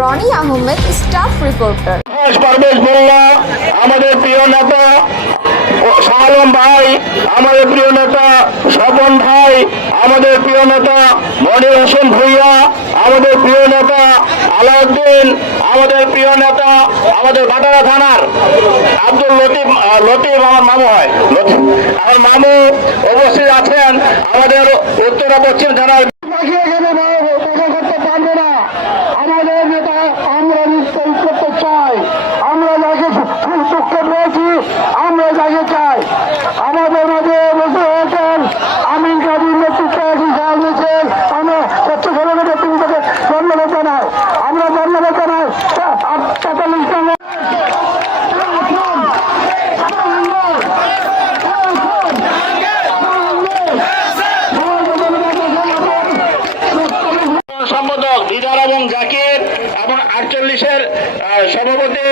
Roni Ahmed staff reporter আমাদের প্রিয় নেতা শাহলম ভাই, আমাদের প্রিয় নেতা, স্বপন ভাই, আমাদের প্রিয় নেতা মনির হোসেন ভুইয়া, আমাদের প্রিয় নেতা, আলাউদ্দিন, আমাদের প্রিয় নেতা, আমাদের ভাটারা থানার আব্দুল লতিফ লতিফ আমার মামু হয়, লতিফ। আমার মামু উপস্থিত আছেন আমাদের উত্তরা পশ্চিম থানার এবং জাকির এবং আটচল্লিশের সভাপতি